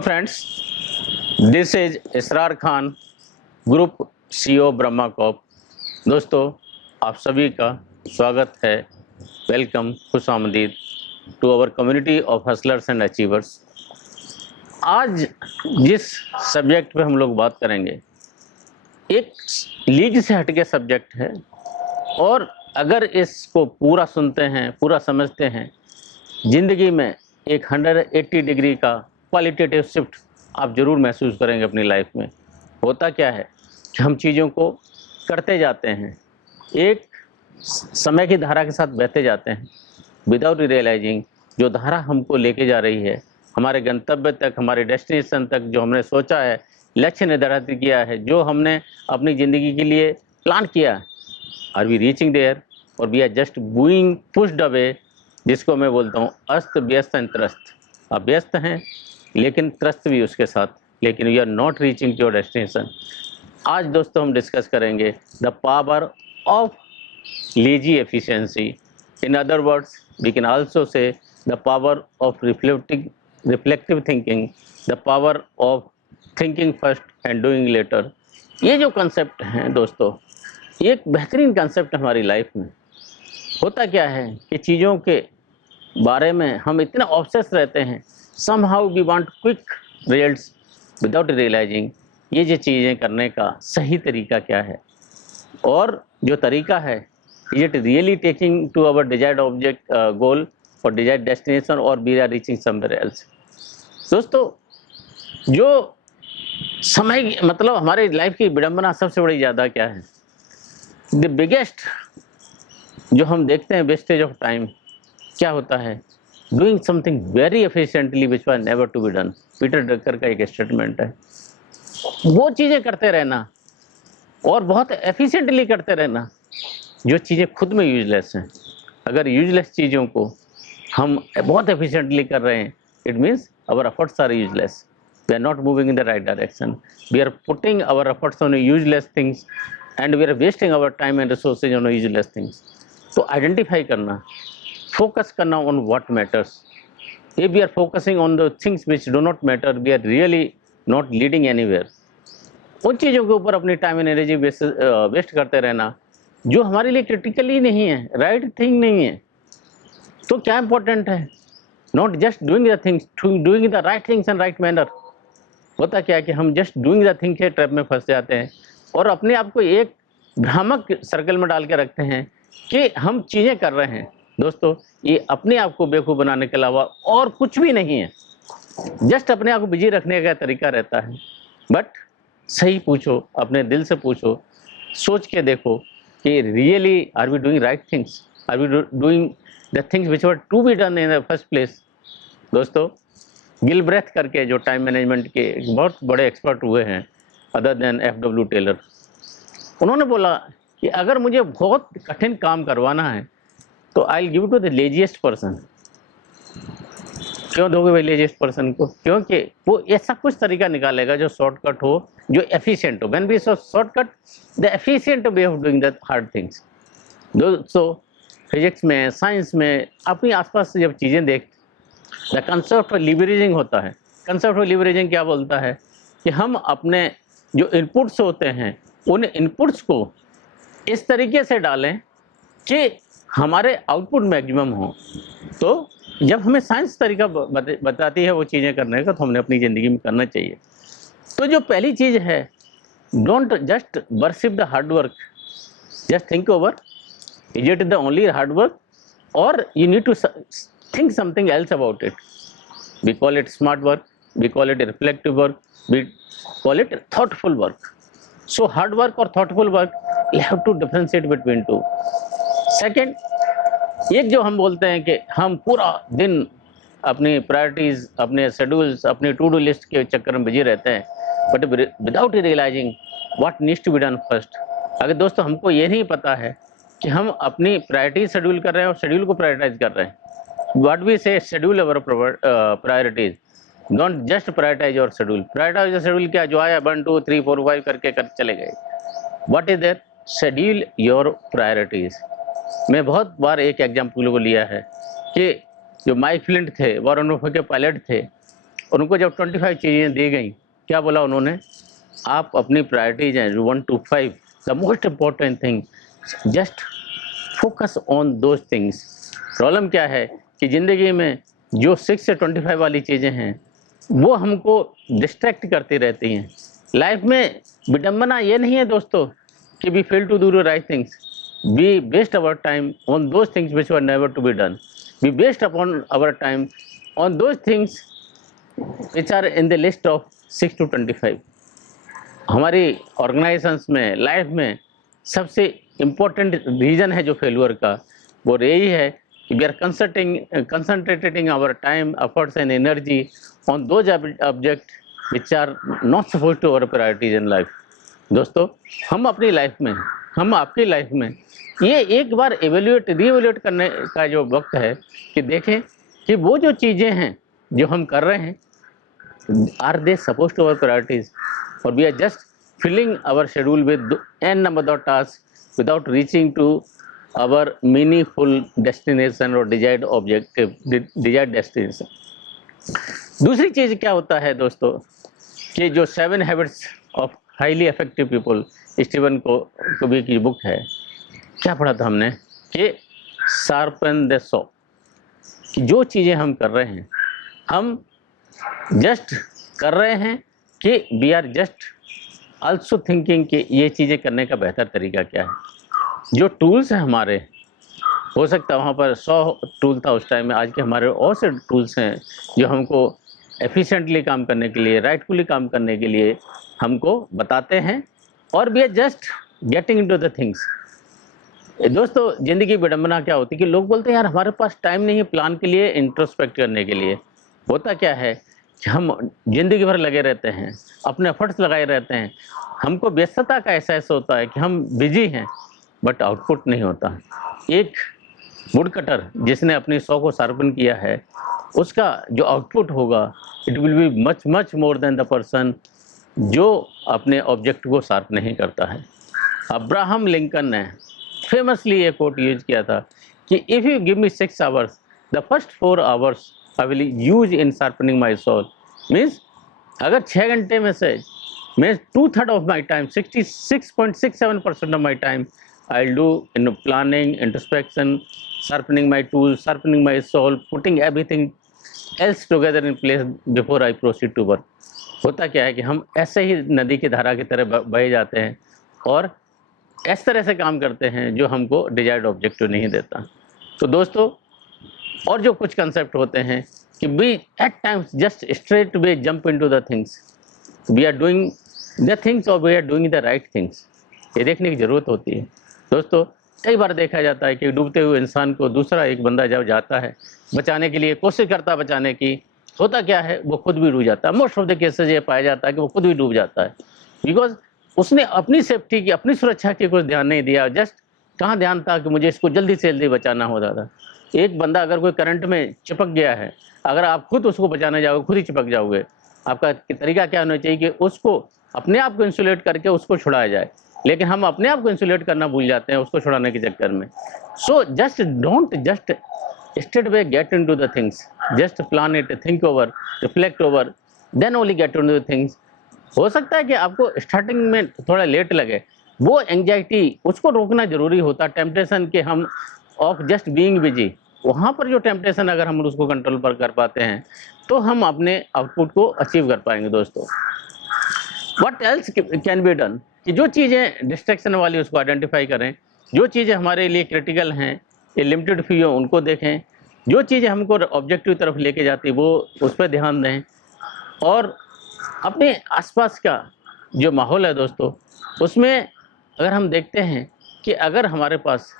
friends, this is Israr Khan, group CEO Brahma Corp. दोस्तों, आप सभी का स्वागत है। वेलकम, खुशामदीद to our community of hustlers and achievers. आज जिस सब्जेक्ट पे हम लोग बात करेंगे, एक लीग से हटके सब्जेक्ट है, और अगर इसको पूरा सुनते हैं, पूरा समझते हैं, ज़िंदगी में एक 180 डिग्री का क्वालिटेटिव शिफ्ट आप ज़रूर महसूस करेंगे अपनी लाइफ में। होता क्या है कि हम चीज़ों को करते जाते हैं, एक समय की धारा के साथ बहते जाते हैं, विदाउट रियलाइजिंग जो धारा हमको लेके जा रही है हमारे गंतव्य तक, हमारे डेस्टिनेशन तक, जो हमने सोचा है, लक्ष्य निर्धारित किया है, जो हमने अपनी ज़िंदगी के लिए प्लान किया है, आर वी रीचिंग देयर और we are just being pushed away, जिसको मैं बोलता हूँ अस्त व्यस्त एंड त्रस्त। आप व्यस्त हैं लेकिन त्रस्त भी उसके साथ, लेकिन we are not reaching your destination. आज दोस्तों हम डिस्कस करेंगे the power of lazy efficiency. In other words we can also say the power of reflective thinking, the power of thinking first and doing later. ये जो concept हैं दोस्तों, ये एक बेहतरीन कंसेप्ट हमारी लाइफ में। होता क्या है कि चीज़ों के बारे में हम इतना ऑब्सेस रहते हैं, somehow we want quick results without realizing ये जो चीज़ें करने का सही तरीका क्या है, और जो तरीका है is it really taking to our desired object goal or desired destination or we are reaching somewhere else। दोस्तों, जो समय मतलब हमारे लाइफ की विडंबना सबसे बड़ी ज़्यादा क्या है, द बिगेस्ट जो हम देखते हैं वेस्टेज ऑफ टाइम क्या होता है, doing something very efficiently which was never to be done. Peter Drucker का एक स्टेटमेंट है। वो चीज़ें करते रहना और बहुत एफिशिएंटली करते रहना जो चीज़ें खुद में यूजलेस हैं। अगर यूजलेस चीज़ों को हम बहुत एफिशिएंटली कर रहे हैं, it means our efforts are useless, we are not moving in the right direction, we are putting our efforts on useless things and we are wasting our time and resources on useless things. तो identify करना, focus करना on what matters। If we are focusing on the things which do not matter, we are really not leading anywhere। उन चीज़ों के ऊपर अपनी time and energy waste करते रहना जो हमारे लिए क्रिटिकल ही नहीं है, राइट थिंग नहीं है। तो क्या इंपॉर्टेंट है, not just doing the things, doing the right things and right manner. होता क्या है कि हम जस्ट डूइंग द थिंग के ट्रैप में फंस जाते हैं और अपने आप को एक भ्रामक सर्कल में डाल के रखते हैं कि हम चीज़ें कर रहे हैं। दोस्तों, ये अपने आप को बेवकूफ़ बनाने के अलावा और कुछ भी नहीं है, जस्ट अपने आप को बिजी रखने का तरीका रहता है। बट सही पूछो, अपने दिल से पूछो, सोच के देखो कि really are we doing right things, are we doing the things which were to be done in the first place. दोस्तों, गिलब्रेथ करके जो टाइम मैनेजमेंट के एक बहुत बड़े एक्सपर्ट हुए हैं अदर देन FW टेलर, उन्होंने बोला कि अगर मुझे बहुत कठिन काम करवाना है तो I will give to the laziest person. क्यों दोगे भाई लेजीएस्ट पर्सन को? क्योंकि वो ऐसा कुछ तरीका निकालेगा जो शॉर्टकट हो, जो एफिशिएंट हो। When we so shortcut, the efficient way of doing the hard things. दोस्तों, फिजिक्स में, साइंस में, अपनी आसपास जब चीज़ें देख, द कंसेप्ट ऑफ लिवरेजिंग होता है। कंसेप्ट ऑफ लिवरेजिंग क्या बोलता है कि हम अपने जो इनपुट्स होते हैं उन इनपुट्स को इस तरीके से डालें कि हमारे आउटपुट मैक्सिमम हो। तो जब हमें साइंस तरीका बताती है वो चीज़ें करने का, तो हमने अपनी ज़िंदगी में करना चाहिए। तो जो पहली चीज़ है, don't just worship the hard work, just think over is it the only hard work और you need to think something else about it. We call it smart work, we call it reflective work, we call it thoughtful work. So hard work और thoughtful work you have to differentiate between two. Second, एक जो हम बोलते हैं कि हम पूरा दिन अपनी प्रायोरिटीज़, अपने शेड्यूल्स, अपनी टू डू लिस्ट के चक्कर में बिजी रहते हैं, but without realising what needs to be done first. अगर दोस्तों हमको ये नहीं पता है कि हम अपनी प्रायोरिटीज शेड्यूल कर रहे हैं और शेड्यूल को प्रायोरिटाइज कर रहे हैं, what we say schedule our priorities, don't just prioritise और शेड्यूल। प्रायोरिटाइज शेड्यूल क्या, जो आया 1 2 3 4 5 करके कर चले गए। What is that? Schedule your priorities. मैं बहुत बार एक एग्जाम्पल को लिया है कि जो माइक फ्लिंट थे, वॉरेन बफेट के पायलट थे, और उनको जब 25 चीज़ें दी गई, क्या बोला उन्होंने, आप अपनी प्रायोरिटीज हैं 1 to 5, the most important thing, just focus on those things. Problem क्या है कि ज़िंदगी में जो 6 से 25 वाली चीज़ें हैं वो हमको डिस्ट्रैक्ट करती रहती हैं। लाइफ में विडम्बना ये नहीं है दोस्तों कि we fail to do the right things, we waste our time on those things which were never to be done, we waste upon our time on those things which are in the list of 6 to 25। हमारी organisations में, life में सबसे important reason है जो failure का, वो यही है कि we are concentrating our time, efforts and energy on those object which are not suppose to our priorities in life. दोस्तों, हम अपनी लाइफ में, हम आपकी लाइफ में ये एक बार रीएवैल्यूएट करने का जो वक्त है कि देखें कि वो जो चीज़ें हैं जो हम कर रहे हैं, are they supposed to our priorities, or we are just filling our schedule with n number of tasks without reaching to our meaningful destination or desired objective, desired destination। दूसरी चीज़ क्या होता है दोस्तों कि जो 7 habits of highly effective people, Stephen Covey की book है, क्या पढ़ा था हमने कि शार्पन द सॉ, कि जो चीज़ें हम कर रहे हैं, हम जस्ट कर रहे हैं कि we are just also thinking कि ये चीज़ें करने का बेहतर तरीका क्या है। जो टूल्स हैं हमारे, हो सकता है वहाँ पर 100 टूल था उस टाइम में, आज के हमारे और से टूल्स हैं जो हमको एफिशिएंटली काम करने के लिए, राइटफुली काम करने के लिए हमको बताते हैं, और we are just getting into the things. दोस्तों, ज़िंदगी विडंबना क्या होती है कि लोग बोलते हैं यार हमारे पास टाइम नहीं है प्लान के लिए, इंट्रोस्पेक्ट करने के लिए। होता क्या है कि हम ज़िंदगी भर लगे रहते हैं, अपने एफर्ट्स लगाए रहते हैं, हमको व्यस्तता का एहसास होता है कि हम बिजी हैं, बट आउटपुट नहीं होता। एक वुड कटर जिसने अपनी 100 को शार्पन किया है, उसका जो आउटपुट होगा it will be much much more than the person जो अपने ऑब्जेक्ट को शार्प नहीं करता है। अब्राहम लिंकन ने फेमसली एक कोट यूज किया था कि if you give me 6 hours, the first 4 hours I will use in sharpening my soul. मीन्स अगर 6 घंटे में से मैं 2/3 of my time, 66.67% of my time I will do in planning, introspection, sharpening my tools, sharpening my soul, putting everything else together in place before I proceed to work। होता क्या है कि हम ऐसे ही नदी की धारा की तरह बह जाते हैं और इस तरह से काम करते हैं जो हमको डिजायर्ड ऑब्जेक्टिव नहीं देता। तो दोस्तों, और जो कुछ कंसेप्ट होते हैं कि we at times just straight way jump into the things, we are doing the things और we are doing the right things, ये देखने की ज़रूरत होती है। दोस्तों, कई बार देखा जाता है कि डूबते हुए इंसान को दूसरा एक बंदा जब जाता है बचाने के लिए, कोशिश करता है बचाने की, होता क्या है वो खुद भी डूब जाता है। मोस्ट ऑफ द केसेस ये पाया जाता है कि वो खुद भी डूब जाता है, बिकॉज उसने अपनी सेफ्टी की, अपनी सुरक्षा की कुछ ध्यान नहीं दिया। जस्ट कहाँ ध्यान था कि मुझे इसको जल्दी से जल्दी बचाना होता था। एक बंदा अगर कोई करंट में चिपक गया है, अगर आप खुद उसको बचाने जाओगे खुद ही चिपक जाओगे। आपका तरीका क्या होना चाहिए कि उसको अपने आप को इंसुलेट करके उसको छुड़ाया जाए, लेकिन हम अपने आप को इंसुलेट करना भूल जाते हैं उसको छुड़ाने के चक्कर में। So just don't just straight way get into the things, just plan it, think over, reflect over, then only get into the things. हो सकता है कि आपको स्टार्टिंग में थोड़ा लेट लगे, वो एंग्जाइटी उसको रोकना जरूरी होता है। टेम्पटेशन के हम ऑफ जस्ट बीइंग बिजी, वहाँ पर जो टेम्पटेशन अगर हम उसको कंट्रोल पर कर पाते हैं तो हम अपने आउटपुट को अचीव कर पाएंगे। दोस्तों, what else can be done, कि जो चीज़ें डिस्ट्रैक्शन वाली उसको आइडेंटिफाई करें, जो चीज़ें हमारे लिए क्रिटिकल हैं, ये लिमिटेड फ्यू हो उनको देखें, जो चीज़ें हमको ऑब्जेक्टिव तरफ लेके जाती वो उस पर ध्यान दें, और अपने आसपास का जो माहौल है दोस्तों, उसमें अगर हम देखते हैं कि अगर हमारे पास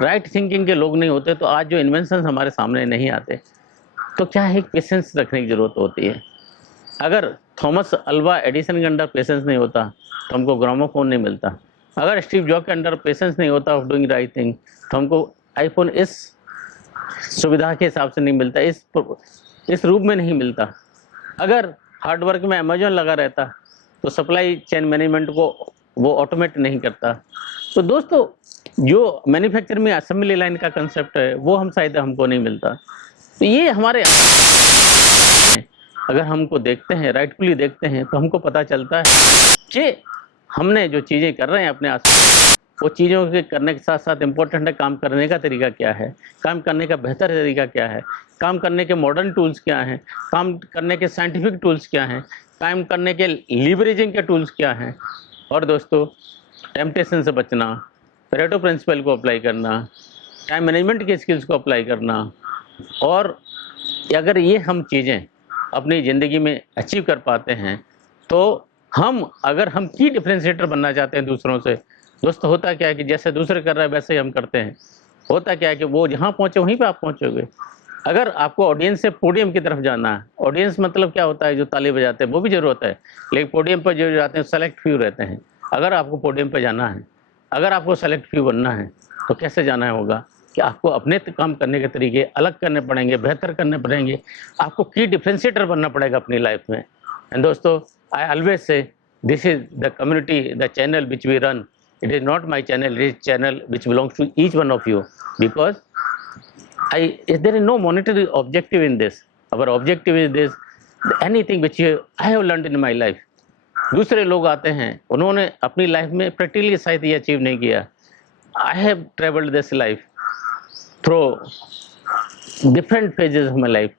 राइट थिंकिंग के लोग नहीं होते तो आज जो इन्वेंशन हमारे सामने नहीं आते। तो क्या है, पेशेंस रखने की ज़रूरत होती है। अगर थॉमस अल्वा एडिसन के अंदर पेशेंस नहीं होता तो हमको ग्रामोफोन नहीं मिलता। अगर स्टीव जॉब के अंदर पेशेंस नहीं होता ऑफ डूइंग राइट थिंग तो हमको आईफोन इस सुविधा के हिसाब से नहीं मिलता, इस रूप में नहीं मिलता। अगर हार्ड वर्क में अमेजोन लगा रहता तो सप्लाई चेन मैनेजमेंट को वो ऑटोमेट नहीं करता। तो दोस्तों, जो मैन्युफैक्चर में असेंबली लाइन का कंसेप्ट है वो हम शायद हमको नहीं मिलता। तो ये हमारे अगर हमको देखते हैं, राइटफुली देखते हैं, तो हमको पता चलता है कि हमने जो चीज़ें कर रहे हैं अपने आस, वो चीज़ों के करने के साथ साथ इम्पोर्टेंट है काम करने का तरीका क्या है, काम करने का बेहतर तरीका क्या है, काम करने के मॉडर्न टूल्स क्या हैं, काम करने के साइंटिफिक टूल्स क्या हैं, काम करने के लीवरेजिंग के टूल्स क्या हैं। और दोस्तों, टेम्पटेशन से बचना, पेरेटो प्रिंसिपल को अप्लाई करना, टाइम मैनेजमेंट के स्किल्स को अप्लाई करना, और अगर ये हम चीज़ें अपनी ज़िंदगी में अचीव कर पाते हैं, तो अगर हम की डिफरेंशिएटर बनना चाहते हैं दूसरों से, दोस्तों होता क्या है कि जैसे दूसरे कर रहे हैं वैसे ही हम करते हैं। होता क्या है कि वो जहाँ पहुँचे वहीं पे आप पहुँचोगे। अगर आपको ऑडियंस से पोडियम की तरफ जाना है, ऑडियंस मतलब क्या होता है, जो ताली बजाते हैं वो भी ज़रूरत है, लेकिन पोडियम पर जो जाते हैं सेलेक्ट फ्यू रहते हैं। अगर आपको पोडियम पर जाना है, अगर आपको सेलेक्ट फ्यू बनना है, तो कैसे जाना होगा कि आपको अपने काम करने के तरीके अलग करने पड़ेंगे, बेहतर करने पड़ेंगे, आपको की डिफरेंशिएटर बनना पड़ेगा अपनी लाइफ में। एंड दोस्तों, I always say this is the community, the channel which we run, it is not my channel, it is channel which belongs to each one of you, because there is no monetary objective in this. Our objective is this, anything which I have learned in my life. दूसरे लोग आते हैं, उन्होंने अपनी life में practically शायद ये achieve नहीं किया। I have travelled this life through different phases of my life.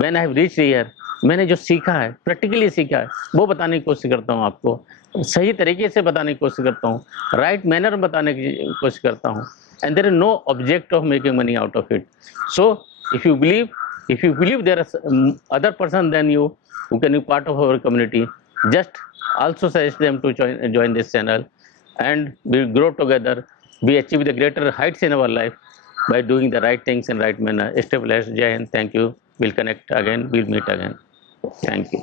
When I have reached here, मैंने जो सीखा है, प्रैक्टिकली सीखा है, वो बताने की कोशिश करता हूँ आपको, सही तरीके से बताने की कोशिश करता हूँ, राइट मैनर में बताने की कोशिश करता हूँ। And there is no object of making money out of it. So if you believe there are other person then you who can be part of our community, just also suggest them to join this channel, and we grow together, we achieve the greater heights in our life by doing the right things in right manner. Stay blessed. Jai Hind. Thank you. We'll connect again, we'll meet again. Thank you.